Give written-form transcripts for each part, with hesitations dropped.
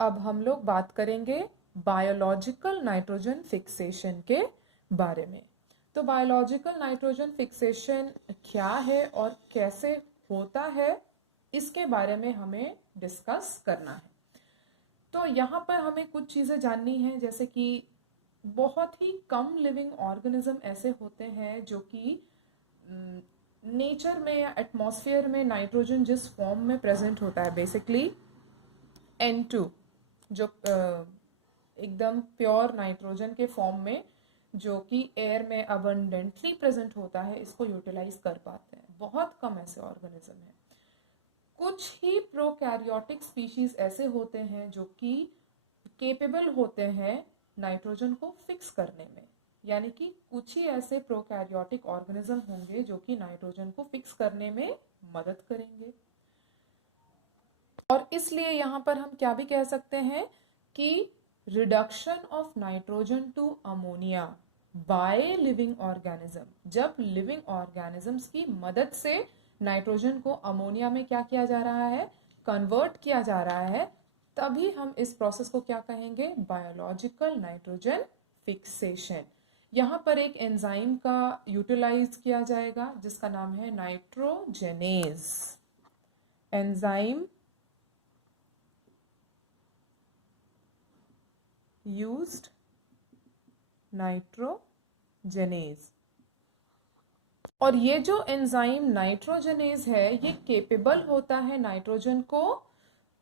अब हम लोग बात करेंगे बायोलॉजिकल नाइट्रोजन फिक्सेशन के बारे में। तो बायोलॉजिकल नाइट्रोजन फिक्सेशन क्या है और कैसे होता है, इसके बारे में हमें डिस्कस करना है। तो यहाँ पर हमें कुछ चीज़ें जाननी है, जैसे कि बहुत ही कम लिविंग ऑर्गेनिज्म ऐसे होते हैं जो कि नेचर में या एटमॉस्फेयर में नाइट्रोजन जिस फॉर्म में प्रेजेंट होता है, बेसिकली N2, जो एकदम प्योर नाइट्रोजन के फॉर्म में जो कि एयर में अबंडेंटली प्रेजेंट होता है, इसको यूटिलाइज कर पाते हैं। बहुत कम ऐसे ऑर्गेनिज्म हैं। कुछ ही प्रोकैरियोटिक स्पीशीज ऐसे होते हैं जो कि केपेबल होते हैं नाइट्रोजन को फिक्स करने में, यानी कि कुछ ही ऐसे प्रोकैरियोटिक ऑर्गेनिज्म होंगे जो कि नाइट्रोजन को फिक्स करने में मदद करेंगे। और इसलिए यहाँ पर हम क्या भी कह सकते हैं कि reduction of nitrogen to ammonia by living organism, जब लिविंग ऑर्गेनिजम्स की मदद से नाइट्रोजन को अमोनिया में क्या किया जा रहा है, कन्वर्ट किया जा रहा है, तभी हम इस प्रोसेस को क्या कहेंगे, बायोलॉजिकल नाइट्रोजन फिक्सेशन। यहाँ पर एक एंजाइम का यूटिलाइज किया जाएगा जिसका नाम है नाइट्रोजेनेज एंजाइम, used नाइट्रोजेनेज। और ये जो एंजाइम नाइट्रोजेनेज है, ये केपेबल होता है नाइट्रोजन को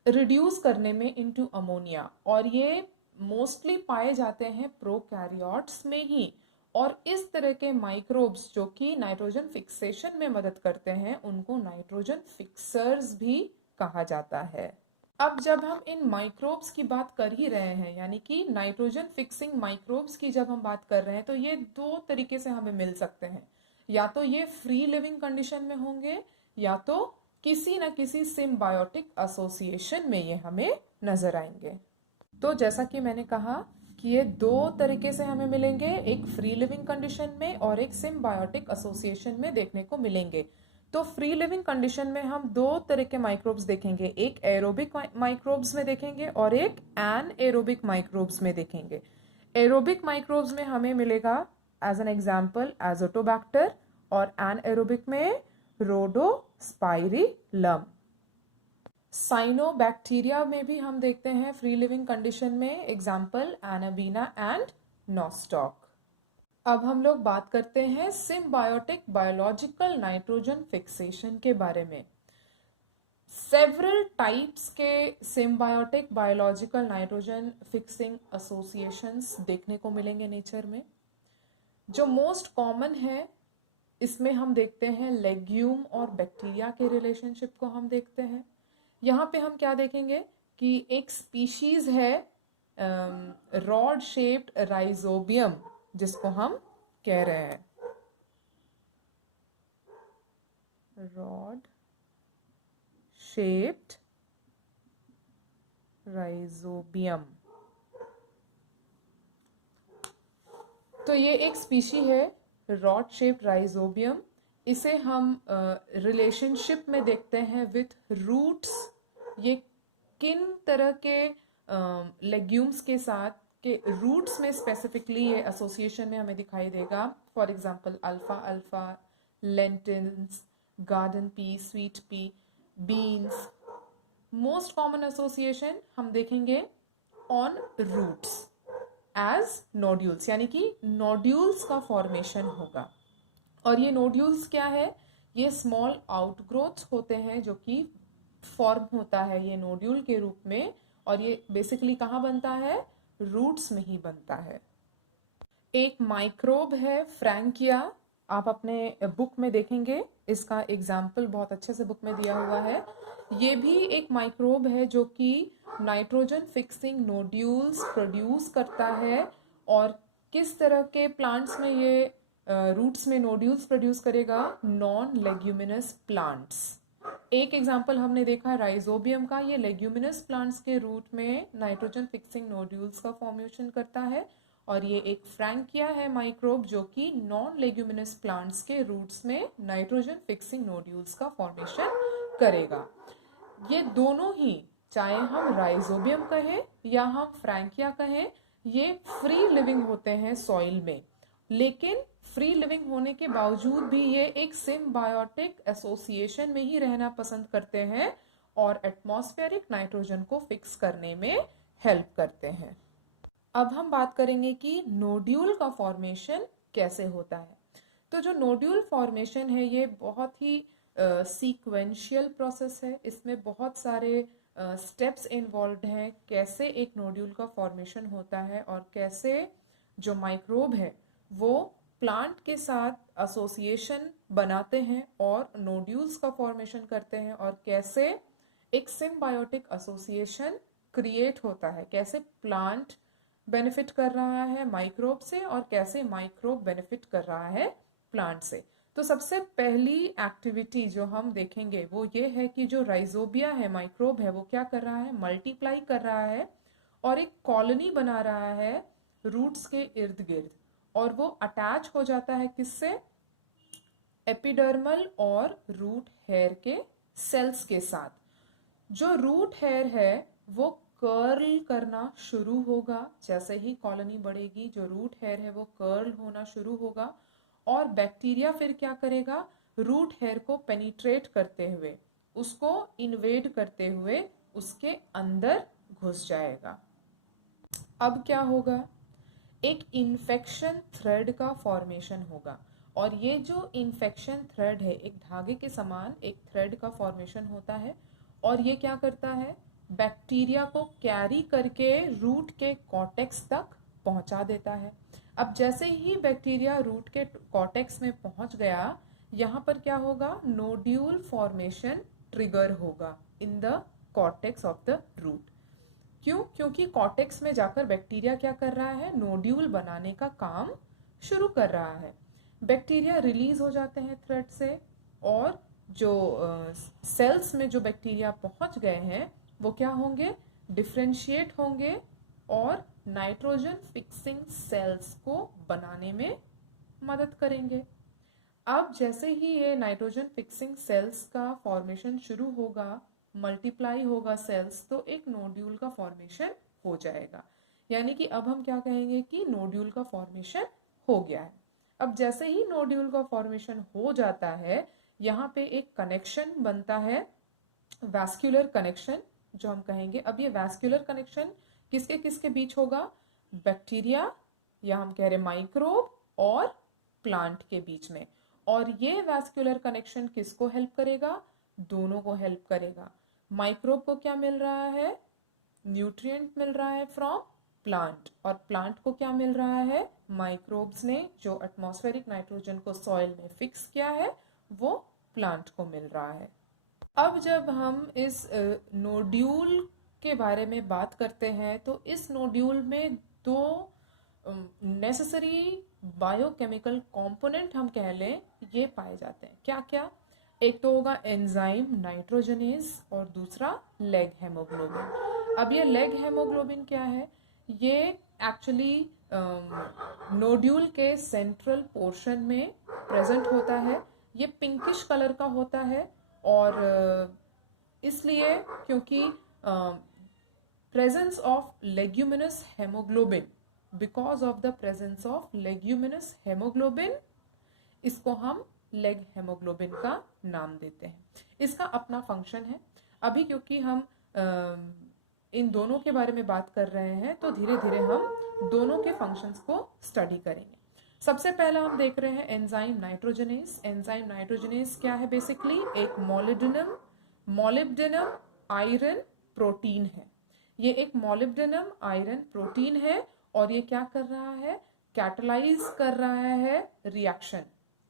रिड्यूस करने में इनटू अमोनिया, और ये मोस्टली पाए जाते हैं प्रोकैरियोट्स में ही। और इस तरह के माइक्रोब्स जो कि नाइट्रोजन फिक्सेशन में मदद करते हैं, उनको नाइट्रोजन फिक्सर्स भी कहा जाता है। अब जब हम इन माइक्रोब्स की बात कर ही रहे हैं, यानी कि नाइट्रोजन फिक्सिंग माइक्रोब्स की जब हम बात कर रहे हैं, तो ये दो तरीके से हमें मिल सकते हैं। या तो ये फ्री लिविंग कंडीशन में होंगे, या तो किसी न किसी सिम्बायोटिक एसोसिएशन में ये हमें नजर आएंगे। तो जैसा कि मैंने कहा कि ये दो तरीके से हमें मिलेंगे, एक फ्री लिविंग कंडीशन में और एक सिम्बायोटिक एसोसिएशन में देखने को मिलेंगे। तो फ्री लिविंग कंडीशन में हम दो तरह के माइक्रोब्स देखेंगे, एक एरोबिक माइक्रोब्स में देखेंगे और एक एन एरोबिक माइक्रोब्स में देखेंगे। एरोबिक माइक्रोब्स में हमें मिलेगा एज एन एग्जांपल एजोटोबैक्टर, और एन एरोबिक में रोडोस्पाइरिलम। साइनोबैक्टीरिया में भी हम देखते हैं फ्री लिविंग कंडीशन में, एग्जांपल एनाबीना एंड नॉस्टॉक। अब हम लोग बात करते हैं सिम्बायोटिक बायोलॉजिकल नाइट्रोजन फिक्सेशन के बारे में। सेवरल टाइप्स के symbiotic biological nitrogen fixing associations देखने को मिलेंगे नेचर में। जो मोस्ट कॉमन है, इसमें हम देखते हैं लेग्यूम और बैक्टीरिया के रिलेशनशिप को हम देखते हैं। यहाँ पे हम क्या देखेंगे कि एक स्पीशीज है रॉड शेप्ड राइजोबियम, जिसको हम कह रहे हैं रॉड शेप्ड राइजोबियम। तो ये एक स्पीशी है रॉड शेप्ड राइजोबियम। इसे हम रिलेशनशिप में देखते हैं विथ रूट्स। ये किन तरह के लेग्यूम्स के साथ के रूट्स में स्पेसिफिकली ये एसोसिएशन में हमें दिखाई देगा। For example alpha alpha, lentils, garden pea, sweet pea, beans. Most common association हम देखेंगे ऑन रूट्स एज नोड्यूल्स, यानी कि नोड्यूल्स का फॉर्मेशन होगा। और ये नोड्यूल्स क्या है, ये स्मॉल आउटग्रोथ होते हैं जो कि फॉर्म होता है ये नोड्यूल के रूप में, और ये बेसिकली कहाँ बनता है, रूट्स में ही बनता है। एक माइक्रोब है फ्रैंकिया, आप अपने बुक में देखेंगे, इसका एग्जाम्पल बहुत अच्छे से बुक में दिया हुआ है। ये भी एक माइक्रोब है जो कि नाइट्रोजन फिक्सिंग नोड्यूल्स प्रोड्यूस करता है। और किस तरह के प्लांट्स में ये रूट्स में नोड्यूल्स प्रोड्यूस करेगा, नॉन लेग्यूमिनस प्लांट्स। एक एग्जाम्पल हमने देखा राइजोबियम का, ये लेग्यूमिनस प्लांट्स के रूट में नाइट्रोजन फिक्सिंग नोड्यूल्स का फॉर्मेशन करता है। और ये एक फ्रैंकिया है माइक्रोब जो कि नॉन लेग्यूमिनस प्लांट्स के रूट्स में नाइट्रोजन फिक्सिंग नोड्यूल्स का फॉर्मेशन करेगा। ये दोनों ही चाहे हम राइजोबियम कहें या हम फ्रैंकिया कहें, ये फ्री लिविंग होते हैं सॉइल में, लेकिन फ्री लिविंग होने के बावजूद भी ये एक सिम्बायोटिक एसोसिएशन में ही रहना पसंद करते हैं और एटमॉस्फेरिक नाइट्रोजन को फिक्स करने में हेल्प करते हैं। अब हम बात करेंगे कि नोड्यूल का फॉर्मेशन कैसे होता है। तो जो नोड्यूल फॉर्मेशन है ये बहुत ही सीक्वेंशियल प्रोसेस है, इसमें बहुत सारे स्टेप्स इन्वॉल्व हैं, कैसे एक नोड्यूल का फॉर्मेशन होता है और कैसे जो माइक्रोब है वो प्लांट के साथ एसोसिएशन बनाते हैं और नोड्यूल्स का फॉर्मेशन करते हैं, और कैसे एक सिम्बायोटिक एसोसिएशन क्रिएट होता है, कैसे प्लांट बेनिफिट कर रहा है माइक्रोब से और कैसे माइक्रोब बेनिफिट कर रहा है प्लांट से। तो सबसे पहली एक्टिविटी जो हम देखेंगे वो ये है कि जो राइजोबिया है, माइक्रोब है, वो क्या कर रहा है, मल्टीप्लाई कर रहा है और एक कॉलोनी बना रहा है रूट्स के इर्द गिर्द, और वो अटैच हो जाता है किससे, एपिडर्मल और रूट हेयर के सेल्स के साथ। जो रूट हेयर है वो कर्ल करना शुरू होगा, जैसे ही कॉलोनी बढ़ेगी जो रूट हेयर है वो कर्ल होना शुरू होगा, और बैक्टीरिया फिर क्या करेगा, रूट हेयर को पेनिट्रेट करते हुए, उसको इन्वेड करते हुए उसके अंदर घुस जाएगा। अब क्या होगा, एक इन्फेक्शन थ्रेड का फॉर्मेशन होगा, और ये जो इन्फेक्शन थ्रेड है एक धागे के समान एक थ्रेड का फॉर्मेशन होता है, और ये क्या करता है, बैक्टीरिया को कैरी करके रूट के कॉर्टेक्स तक पहुंचा देता है। अब जैसे ही बैक्टीरिया रूट के कॉर्टेक्स में पहुंच गया, यहाँ पर क्या होगा, नोड्यूल फॉर्मेशन ट्रिगर होगा in the cortex of the root. क्यों, क्योंकि कॉर्टेक्स में जाकर बैक्टीरिया क्या कर रहा है, नोड्यूल बनाने का काम शुरू कर रहा है। बैक्टीरिया रिलीज हो जाते हैं थ्रेड से, और जो सेल्स में जो बैक्टीरिया पहुंच गए हैं वो क्या होंगे, डिफ्रेंशिएट होंगे और नाइट्रोजन फिक्सिंग सेल्स को बनाने में मदद करेंगे। अब जैसे ही ये नाइट्रोजन फिक्सिंग सेल्स का फॉर्मेशन शुरू होगा, मल्टीप्लाई होगा सेल्स, तो एक नोड्यूल का फॉर्मेशन हो जाएगा। यानी कि अब हम क्या कहेंगे कि नोड्यूल का फॉर्मेशन हो गया है। अब जैसे ही नोड्यूल का फॉर्मेशन हो जाता है, यहाँ पे एक कनेक्शन बनता है, वैस्कुलर कनेक्शन जो हम कहेंगे। अब ये वैस्कुलर कनेक्शन किसके किसके बीच होगा, बैक्टीरिया या हम कह रहे माइक्रोब और प्लांट के बीच में। और ये वैस्कुलर कनेक्शन किसको हेल्प करेगा, दोनों को हेल्प करेगा। माइक्रोब को क्या मिल रहा है, न्यूट्रिएंट मिल रहा है फ्रॉम प्लांट, और प्लांट को क्या मिल रहा है, माइक्रोब्स ने जो एटमॉस्फेरिक नाइट्रोजन को सॉइल में फिक्स किया है वो प्लांट को मिल रहा है। अब जब हम इस नोड्यूल के बारे में बात करते हैं तो इस नोड्यूल में दो नेसेसरी बायोकेमिकल कंपोनेंट हम कह लें ये पाए जाते हैं। क्या क्या, एक तो होगा एंजाइम नाइट्रोजनेज और दूसरा लेग हेमोग्लोबिन। अब ये लेग हेमोग्लोबिन क्या है, ये एक्चुअली नोड्यूल के सेंट्रल पोर्शन में प्रेजेंट होता है। ये पिंकिश कलर का होता है, और इसलिए क्योंकि presence of leguminous hemoglobin, because of the presence of leguminous hemoglobin, इसको हम लेग हेमोग्लोबिन का नाम देते हैं। इसका अपना फंक्शन है। अभी क्योंकि हम इन दोनों के बारे में बात कर रहे हैं तो धीरे धीरे हम दोनों के फंक्शंस को स्टडी करेंगे। सबसे पहला हम देख रहे हैं एंजाइम नाइट्रोजनेज। एंजाइम नाइट्रोजनेज क्या है, बेसिकली एक मोलिब्डेनम आयरन प्रोटीन है। ये एक मोलिब्डेनम आयरन प्रोटीन है और ये क्या कर रहा है, कैटलाइज कर रहा है रिएक्शन।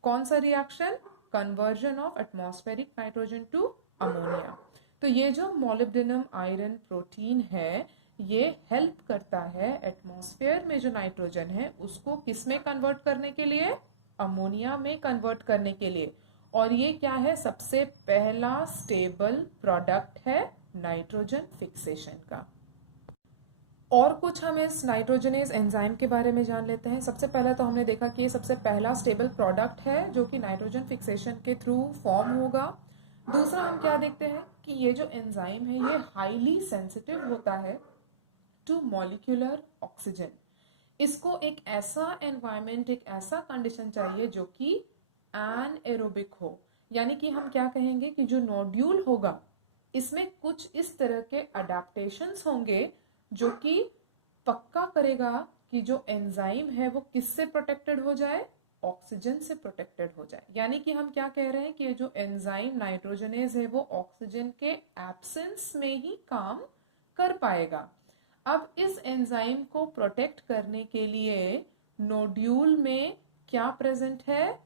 कौन सा reaction, conversion of atmospheric nitrogen to ammonia. तो ये जो मोलिब्डेनम आयरन प्रोटीन है ये हेल्प करता है एटमॉस्फेयर में जो नाइट्रोजन है उसको किस में कन्वर्ट करने के लिए, अमोनिया में कन्वर्ट करने के लिए। और ये क्या है, सबसे पहला स्टेबल प्रोडक्ट है नाइट्रोजन फिक्सेशन का। और कुछ हम इस नाइट्रोजनेज एंजाइम के बारे में जान लेते हैं। सबसे पहले तो हमने देखा कि ये सबसे पहला स्टेबल प्रोडक्ट है जो कि नाइट्रोजन फिक्सेशन के थ्रू फॉर्म होगा। दूसरा हम क्या देखते हैं कि ये जो एंजाइम है ये हाईली सेंसिटिव होता है टू मॉलिक्यूलर ऑक्सीजन। इसको एक ऐसा एनवायरमेंट, एक ऐसा कंडीशन चाहिए जो कि एनएरोबिक हो, यानी कि हम क्या कहेंगे कि जो नोड्यूल होगा इसमें कुछ इस तरह के अडेप्टेशंस होंगे जो कि पक्का करेगा कि जो एंजाइम है वो किससे प्रोटेक्टेड हो जाए, ऑक्सीजन से प्रोटेक्टेड हो जाए। यानी कि हम क्या कह रहे हैं कि जो एंजाइम नाइट्रोजनेज है वो ऑक्सीजन के एब्सेंस में ही काम कर पाएगा। अब इस एंजाइम को प्रोटेक्ट करने के लिए नोड्यूल में क्या प्रेजेंट है,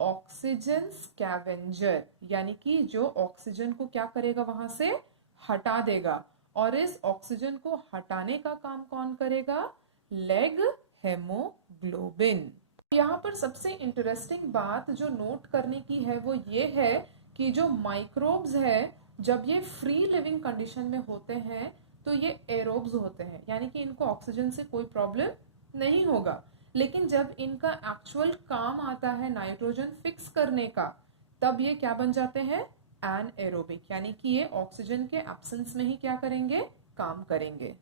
ऑक्सीजन स्कैवेंजर, यानी कि जो ऑक्सीजन को क्या करेगा, वहां से हटा देगा। और इस ऑक्सीजन को हटाने का काम कौन करेगा, लेग हेमोग्लोबिन। यहाँ पर सबसे इंटरेस्टिंग बात जो नोट करने की है वो ये है कि जो माइक्रोब्स है जब ये फ्री लिविंग कंडीशन में होते हैं तो ये एरोब्स होते हैं, यानी कि इनको ऑक्सीजन से कोई प्रॉब्लम नहीं होगा। लेकिन जब इनका एक्चुअल काम आता है नाइट्रोजन फिक्स करने का, तब ये क्या बन जाते हैं, एनएरोबिक, यानी कि ये ऑक्सीजन के एब्सेंस में ही क्या करेंगे, काम करेंगे।